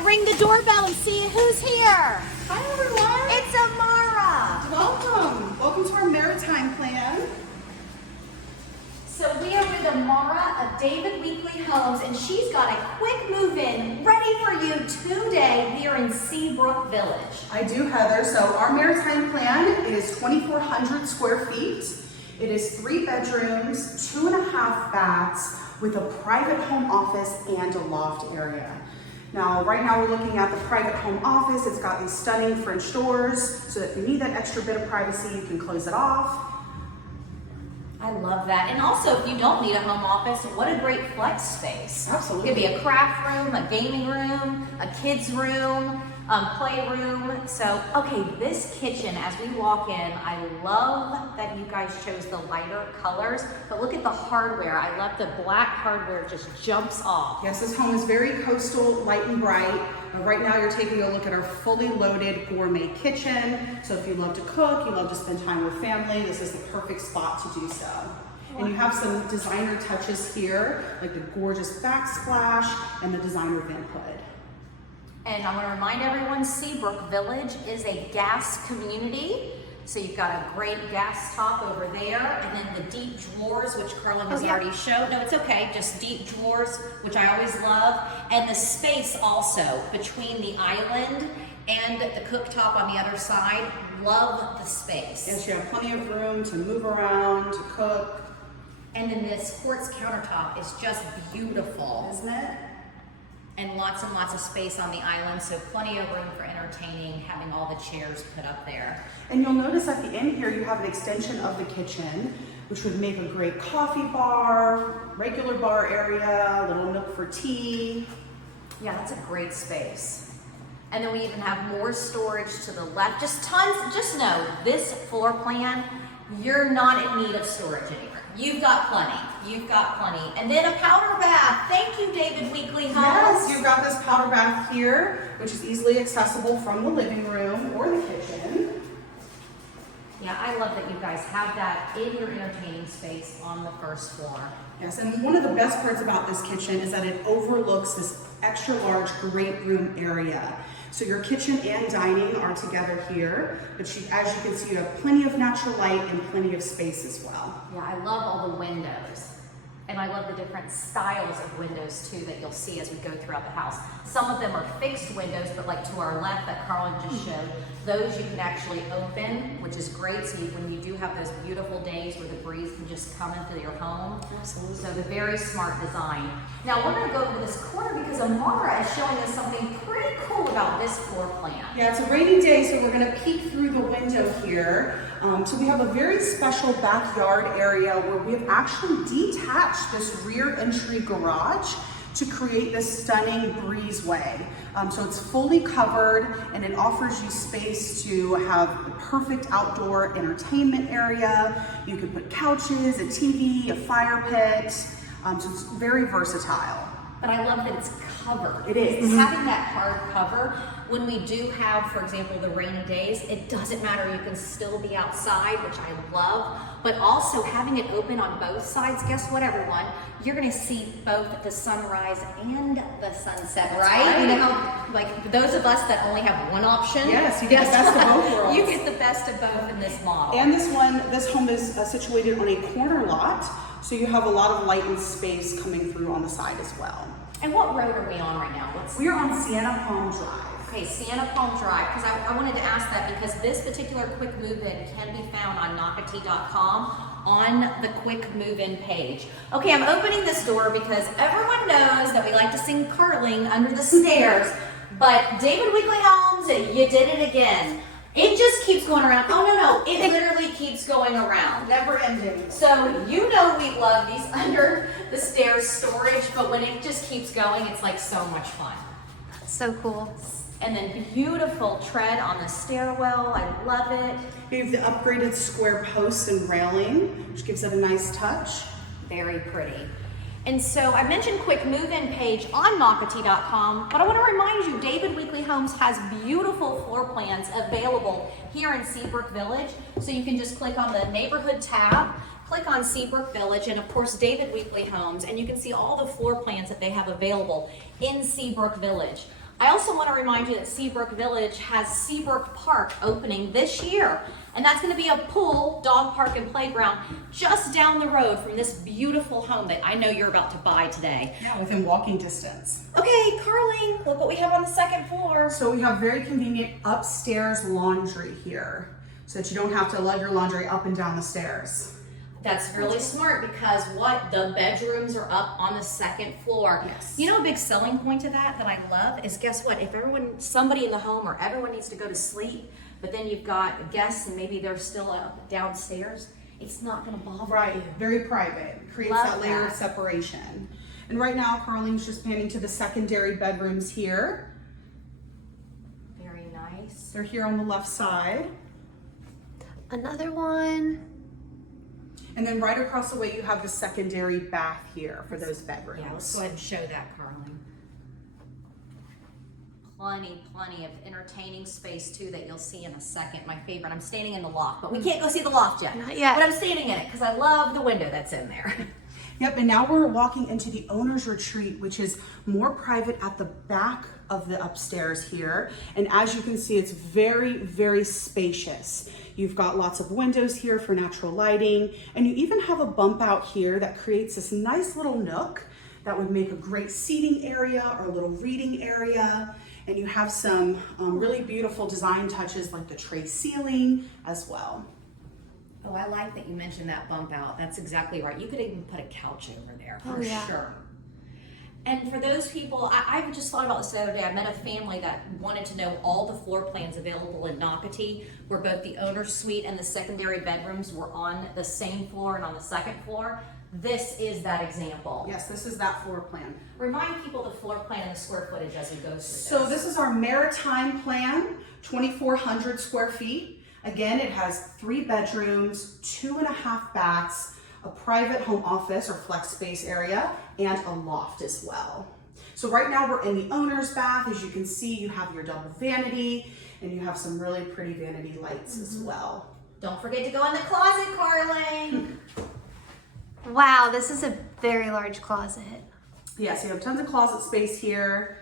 gonna ring the doorbell and see who's here. Hi everyone. It's Amara. Welcome. Welcome to our Maritime plan. So we are with Amara of David Weekly Homes, and she's got a quick move-in ready for you today. We are in Seabrook Village. I do, Heather. So our Maritime plan is 2,400 square feet. It is 3 bedrooms, 2.5 baths with a private home office and a loft area. Now, right now we're looking at the private home office. It's got these stunning French doors, so that if you need that extra bit of privacy, you can close it off. I love that. And also, if you don't need a home office, what a great flex space. Absolutely. It could be a craft room, a gaming room, a kid's room, playroom. So, okay, this kitchen, as we walk in, I love that you guys chose the lighter colors, but look at the hardware. I love the black hardware, it just jumps off. Yes, this home is very coastal, light and bright. Right now you're taking a look at our fully loaded gourmet kitchen. So if you love to cook, you love to spend time with family, this is the perfect spot to do so. And you have some designer touches here, like the gorgeous backsplash and the designer vent hood. And I want to remind everyone, Seabrook Village is a gas community. So you've got a great gas top over there, and then the deep drawers, which Carlin has already showed. No, it's okay, just deep drawers, which I always love. And the space also between the island and the cooktop on the other side. Love the space. Yes, you have plenty of room to move around, to cook. And then this quartz countertop is just beautiful. Isn't it? And lots of space on the island, so plenty of room for entertaining, having all the chairs put up there. And you'll notice at the end here, you have an extension of the kitchen, which would make a great coffee bar, regular bar area, a little nook for tea. Yeah, that's a great space. And then we even have more storage to the left. Just tons, just know, this floor plan, you're not in need of storage anywhere. You've got plenty. You've got plenty. And then a powder bath. Thank you, David Weekly Homes. Yes, you've got this powder bath here, which is easily accessible from the living room or the kitchen. Yeah, I love that you guys have that in your entertaining space on the first floor. Yes, and one of the best parts about this kitchen is that it overlooks this extra large great room area. So your kitchen and dining are together here, but as you can see, you have plenty of natural light and plenty of space as well. Yeah, I love all the windows. And I love the different styles of windows too that you'll see as we go throughout the house. Some of them are fixed windows, but like to our left that Carlin just showed, those you can actually open, which is great. So when you do have those beautiful days where the breeze can just come into your home. Absolutely. So the very smart design. Now we're gonna go over this corner because Amara is showing us something pretty cool about this floor plan. Yeah, it's a rainy day, so we're gonna peek through the window here. So we have a very special backyard area where we have actually detached this rear entry garage to create this stunning breezeway. So it's fully covered and it offers you space to have the perfect outdoor entertainment area. You can put couches, a TV, a fire pit. So it's very versatile. But I love that it's covered. It is. Having that hard cover, when we do have, for example, the rainy days, it doesn't matter. You can still be outside, which I love. But also having it open on both sides, guess what, everyone? You're gonna see both the sunrise and the sunset, right? You know how, like, those of us that only have one option. Yes, you get the best of both worlds. You get the best of both in this model. And this home is situated on a corner lot, so you have a lot of light and space coming through on the side as well. And what road are we on right now? We are on Sienna Palm Drive. Okay, Sienna Palm Drive, because I wanted to ask that because this particular quick move-in can be found on Nocatee.com on the quick move-in page. Okay, I'm opening this door because everyone knows that we like to sing curling under the stairs, but David Weekly Homes, you did it again. It just keeps going around. Oh, no, it literally keeps going around. Never ending. So you know we love these under the stairs storage, but when it just keeps going, it's like so much fun. So cool. And then beautiful tread on the stairwell. I love it. You have the upgraded square posts and railing, which gives it a nice touch. Very pretty. And so I mentioned quick move-in page on Nocatee.com, but I want to remind you, David Weekly Homes has beautiful floor plans available here in Seabrook Village. So you can just click on the neighborhood tab, click on Seabrook Village, and of course David Weekly Homes, and you can see all the floor plans that they have available in Seabrook Village. I also want to remind you that Seabrook Village has Seabrook Park opening this year. And that's going to be a pool, dog park, and playground just down the road from this beautiful home that I know you're about to buy today. Yeah, within walking distance. Okay, Carling, look what we have on the second floor. So we have very convenient upstairs laundry here, so that you don't have to lug your laundry up and down the stairs. That's really smart because what? The bedrooms are up on the second floor. Yes. You know, a big selling point to that I love is, guess what? If somebody in the home or everyone needs to go to sleep, but then you've got guests and maybe they're still up downstairs, it's not going to bother you. Very private. Creates Love that layer that. of separation. And right now, Carling's just panning to the secondary bedrooms here. Very nice. They're here on the left side. Another one. And then right across the way, you have the secondary bath here for those bedrooms. Yeah, let's go ahead and show that, Carling. Plenty of entertaining space too that you'll see in a second. My favorite, I'm standing in the loft, but we can't go see the loft yet. Not yet. But I'm standing in it because I love the window that's in there. Yep, and now we're walking into the owner's retreat, which is more private at the back of the upstairs here. And as you can see, it's very, very spacious. You've got lots of windows here for natural lighting, and you even have a bump out here that creates this nice little nook that would make a great seating area or a little reading area. And you have some really beautiful design touches like the tray ceiling as well. Oh, I like that you mentioned that bump out. That's exactly right. You could even put a couch over there for Oh, yeah. sure. And for those people, I just thought about this the other day. I met a family that wanted to know all the floor plans available in Nocatee, where both the owner's suite and the secondary bedrooms were on the same floor and on the second floor. This is that example. Yes, this is that floor plan. Remind people the floor plan and the square footage as we go through So this is our Maritime plan, 2,400 square feet. Again, it has 3 bedrooms, 2.5 baths, a private home office or flex space area, and a loft as well. So right now we're in the owner's bath. As you can see, you have your double vanity and you have some really pretty vanity lights as well. Don't forget to go in the closet, Carling. Wow, this is a very large closet. Yes, you have tons of closet space here.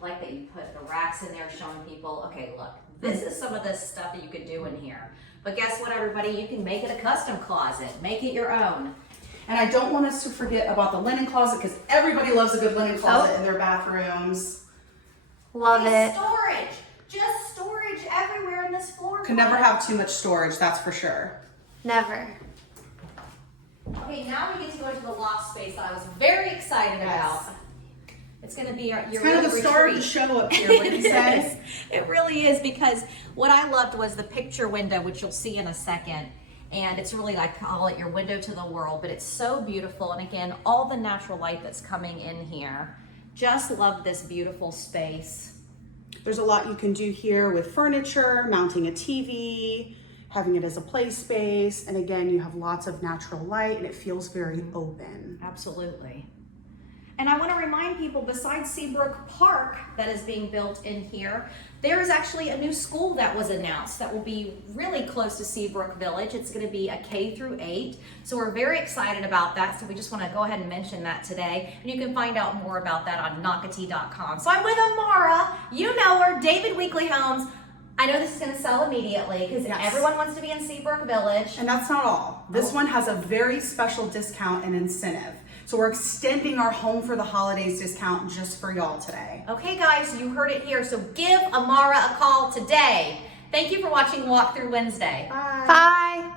Like that you put the racks in there showing people, okay, look, this is some of the stuff that you could do in here. But guess what, everybody? You can make it a custom closet. Make it your own. And I don't want us to forget about the linen closet because everybody loves a good linen closet in their bathrooms. Love Okay, it. storage. Just storage everywhere in this floor. Can never have too much storage, that's for sure. Never. Okay, now we get to go into the loft space that I was very excited about. It's going to be your It's kind of the little star of the retreat. show up here, what do you say? It really is, because what I loved was the picture window, which you'll see in a second. And it's really, I call it your window to the world, but it's so beautiful. And again, all the natural light that's coming in here. Just love this beautiful space. There's a lot you can do here with furniture, mounting a TV, having it as a play space. And again, you have lots of natural light and it feels very open. Absolutely. And I want to remind people, besides Seabrook Park that is being built in here, there is actually a new school that was announced that will be really close to Seabrook Village. It's going to be a K through 8. So we're very excited about that. So we just want to go ahead and mention that today. And you can find out more about that on Nocatee.com. So I'm with Amara. You know her, David Weekly Homes. I know this is going to sell immediately because everyone wants to be in Seabrook Village. And that's not all. This one has a very special discount and incentive. So we're extending our Home for the Holidays discount just for y'all today. Okay, guys, you heard it here. So give Amara a call today. Thank you for watching Walk Through Wednesday. Bye. Bye.